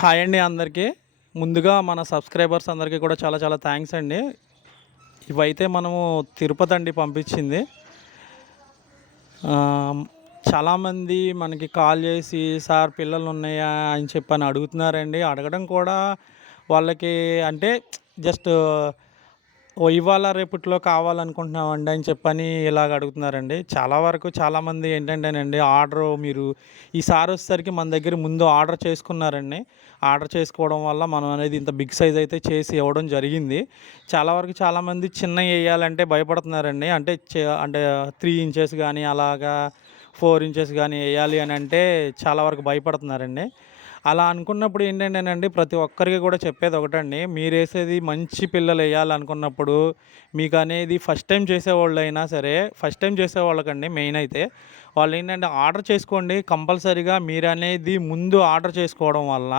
Hi అండి అందరికీ. ముందుగా మన సబ్స్క్రైబర్స్ అందరికీ కూడా చాలా చాలా థ్యాంక్స్ అండి. ఇవైతే మనము తిరుపతి అండి పంపించింది. చాలామంది మనకి కాల్ చేసి సార్ పిల్లలు ఉన్నాయా? అని చెప్పని అడుగుతున్నారండి. అడగడం కూడా వాళ్ళకి అంటే జస్ట్ ఇవాళ రేపట్లో కావాలనుకుంటున్నామండి అని చెప్పని ఇలాగ అడుగుతున్నారండి. చాలా వరకు చాలామంది ఏంటంటేనండి ఆర్డర్ మీరు ఈసారి వచ్చేసరికి మన దగ్గర ముందు ఆర్డర్ చేసుకున్నారండి. ఆర్డర్ చేసుకోవడం వల్ల మనం అనేది ఇంత బిగ్ సైజ్ అయితే చేసి ఇవ్వడం జరిగింది. చాలా వరకు చాలామంది చిన్న వేయాలంటే భయపడుతున్నారండి. అంటే అంటే త్రీ ఇంచెస్ కానీ అలాగా ఫోర్ ఇంచెస్ కానీ వేయాలి అని అంటే చాలా వరకు భయపడుతున్నారండి. అలా అనుకున్నప్పుడు ఏంటంటేనండి ప్రతి ఒక్కరికి కూడా చెప్పేది ఒకటండి. మీరు వేసేది మంచి పిల్లలు వేయాలనుకున్నప్పుడు మీకు అనేది ఫస్ట్ టైం చేసేవాళ్ళు అయినా సరే ఫస్ట్ టైం చేసేవాళ్ళకండి మెయిన్ అయితే. వాళ్ళు ఏంటంటే ఆర్డర్ చేసుకోండి కంపల్సరీగా మీరు అనేది ముందు ఆర్డర్ చేసుకోవడం వల్ల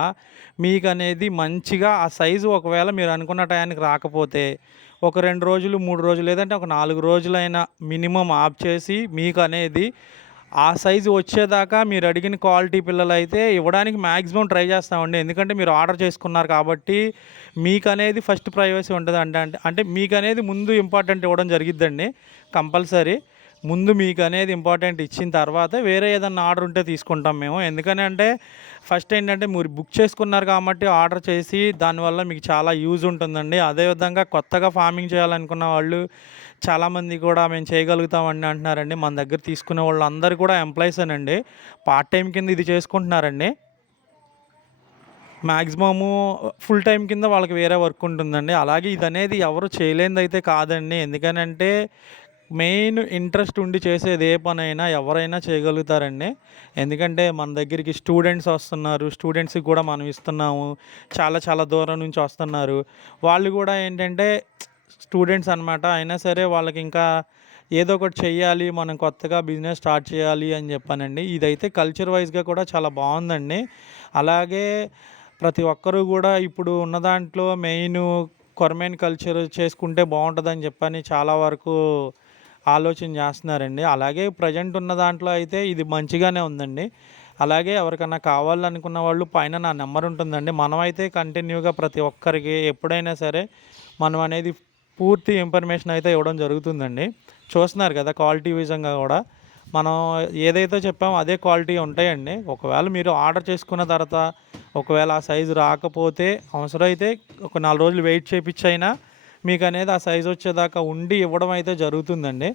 మీకు అనేది మంచిగా ఆ సైజు ఒకవేళ మీరు అనుకున్న టయానికి రాకపోతే ఒక రెండు రోజులు మూడు రోజులు లేదంటే ఒక నాలుగు రోజులైనా మినిమం ఆఫ్ చేసి మీకు అనేది ఆ సైజు వచ్చేదాకా మీరు అడిగిన క్వాలిటీ పిల్లలు అయితే ఇవ్వడానికి మ్యాక్సిమం ట్రై చేస్తామండి. ఎందుకంటే మీరు ఆర్డర్ చేసుకున్నారు కాబట్టి మీకు అనేది ఫస్ట్ ప్రైవసీ ఉంటుంది అంటే అంటే అంటే మీకు అనేది ముందు ఇంపార్టెంట్ ఇవ్వడం జరిగిద్దండి. కంపల్సరీ. ముందు మీకు అనేది ఇంపార్టెంట్ ఇచ్చిన తర్వాత వేరే ఏదన్నా ఆర్డర్ ఉంటే తీసుకుంటాం మేము. ఎందుకని అంటే ఫస్ట్ ఏంటంటే మీరు బుక్ చేసుకున్నారు కాబట్టి ఆర్డర్ చేసి దానివల్ల మీకు చాలా యూజ్ ఉంటుందండి. అదేవిధంగా కొత్తగా ఫార్మింగ్ చేయాలనుకున్న వాళ్ళు చాలామంది కూడా మేము చేయగలుగుతామని అంటున్నారండి. మన దగ్గర తీసుకునే వాళ్ళు అందరు కూడా ఎంప్లాయీస్ అండి పార్ట్ టైం కింద ఇది చేసుకుంటున్నారండి. మ్యాక్సిమము ఫుల్ టైం కింద వాళ్ళకి వేరే వర్క్ ఉంటుందండి. అలాగే ఇది అనేది ఎవరు చేయలేనిది అయితే కాదండి ఎందుకనంటే మెయిన్ ఇంట్రెస్ట్ ఉండి చేసేది ఏ పనైనా ఎవరైనా చేయగలుగుతారండి. ఎందుకంటే మన దగ్గరికి స్టూడెంట్స్ వస్తున్నారు. స్టూడెంట్స్కి కూడా మనం ఇస్తున్నాము. చాలా చాలా దూరం నుంచి వస్తున్నారు. వాళ్ళు కూడా ఏంటంటే స్టూడెంట్స్ అన్నమాట. అయినా సరే వాళ్ళకి ఇంకా ఏదో ఒకటి చెయ్యాలి. మనం కొత్తగా బిజినెస్ స్టార్ట్ చేయాలి అని చెప్పానండి. ఇదైతే కల్చర్ వైజ్గా కూడా చాలా బాగుందండి. అలాగే ప్రతి ఒక్కరూ కూడా ఇప్పుడు ఉన్న దాంట్లో మెయిన్ కొరమేన్ కల్చర్ చేసుకుంటే బాగుంటుందని చెప్పని చాలా వరకు ఆలోచన చేస్తున్నారండి. అలాగే ప్రజెంట్ ఉన్న దాంట్లో అయితే ఇది మంచిగానే ఉందండి. అలాగే ఎవరికన్నా కావాలనుకున్న వాళ్ళు పైన నా నెంబర్ ఉంటుందండి. మనమైతే కంటిన్యూగా ప్రతి ఒక్కరికి ఎప్పుడైనా సరే మనం అనేది పూర్తి ఇన్ఫర్మేషన్ అయితే ఇవ్వడం జరుగుతుందండి. చూస్తున్నారు కదా క్వాలిటీ విజంగా కూడా. మనం ఏదైతే చెప్పామో అదే క్వాలిటీ ఉంటాయండి. ఒకవేళ మీరు ఆర్డర్ చేసుకున్న తర్వాత ఒకవేళ ఆ సైజు రాకపోతే అవసరమైతే ఒక నాలుగు రోజులు వెయిట్ చేయించైనా మీకు అనేది ఆ సైజు వచ్చేదాకా ఉండి ఇవ్వడం అయితే జరుగుతుందండి.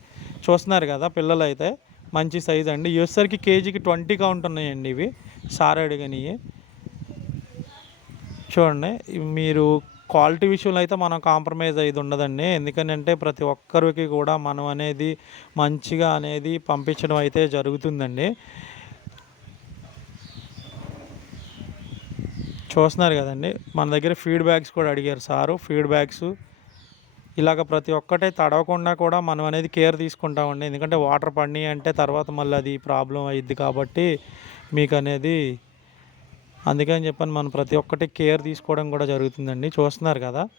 చూస్తున్నారు కదా పిల్లలు అయితే మంచి సైజ్ అండి. వచ్చేసరికి కేజీకి ట్వంటీ కౌంట్ ఉన్నాయండి ఇవి. సార్ అడిగినవి చూడండి మీరు క్వాలిటీ విషయంలో అయితే మనం కాంప్రమైజ్ అయ్యేది ఉండదండి. ఎందుకంటే ప్రతి ఒక్కరికి కూడా మనం అనేది మంచిగా అనేది పంపించడం అయితే జరుగుతుందండి. చూస్తున్నారు కదండి మన దగ్గర ఫీడ్బ్యాక్స్ కూడా అడిగారు సారు. ఫీడ్బ్యాక్స్ ఇలాగ ప్రతి ఒక్కటే తడవకుండా కూడా మనం అనేది కేర్ తీసుకుంటామండి. ఎందుకంటే వాటర్ పడి అంటే తర్వాత మళ్ళీ అది ప్రాబ్లం అయ్యిద్ది కాబట్టి మీకు అనేది అందుకని చెప్పని మనం ప్రతి ఒక్కటి కేర్ తీసుకోవడం కూడా జరుగుతుందండి. చూస్తున్నారు కదా?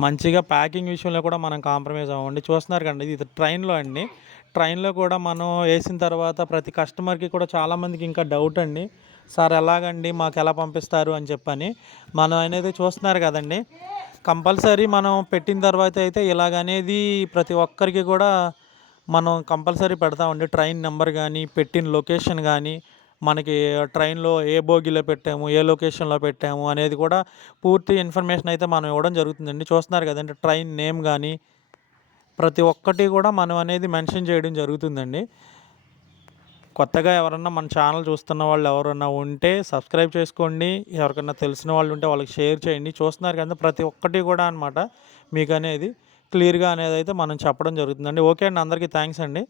మంచిగా ప్యాకింగ్ విషయంలో కూడా మనం కాంప్రమైజ్ అవ్వండి. చూస్తున్నారు కండి ఇది ట్రైన్లో అండి. ట్రైన్లో కూడా మనం వేసిన తర్వాత ప్రతి కస్టమర్కి కూడా చాలామందికి ఇంకా డౌట్ అండి. సార్ ఎలాగండి? మాకు ఎలా పంపిస్తారు? అని చెప్పని మనం అనేది చూస్తున్నారు కదండి. కంపల్సరీ మనం పెట్టిన తర్వాత అయితే ఇలాగనేది ప్రతి ఒక్కరికి కూడా మనం కంపల్సరీ పెడతామండి ట్రైన్ నెంబర్ కానీ పెట్టిన లొకేషన్ కానీ మనకి ట్రైన్లో ఏ బోగిలో పెట్టాము ఏ లొకేషన్లో పెట్టాము అనేది కూడా పూర్తి ఇన్ఫర్మేషన్ అయితే మనం ఇవ్వడం జరుగుతుందండి. చూస్తున్నారు కదండి ట్రైన్ నేమ్ కానీ ప్రతి ఒక్కటి కూడా మనం అనేది మెన్షన్ చేయడం జరుగుతుందండి. కొత్తగా ఎవరన్నా మన ఛానల్ చూస్తున్న వాళ్ళు ఎవరన్నా ఉంటే సబ్స్క్రైబ్ చేసుకోండి. ఎవరికన్నా తెలిసిన వాళ్ళు ఉంటే వాళ్ళకి షేర్ చేయండి. చూస్తున్నారు కదా ప్రతి ఒక్కటి కూడా అనమాట మీకు అనేది క్లియర్గా అనేది అయితే మనం చెప్పడం జరుగుతుందండి. ఓకే అండి అందరికీ థ్యాంక్స్ అండి.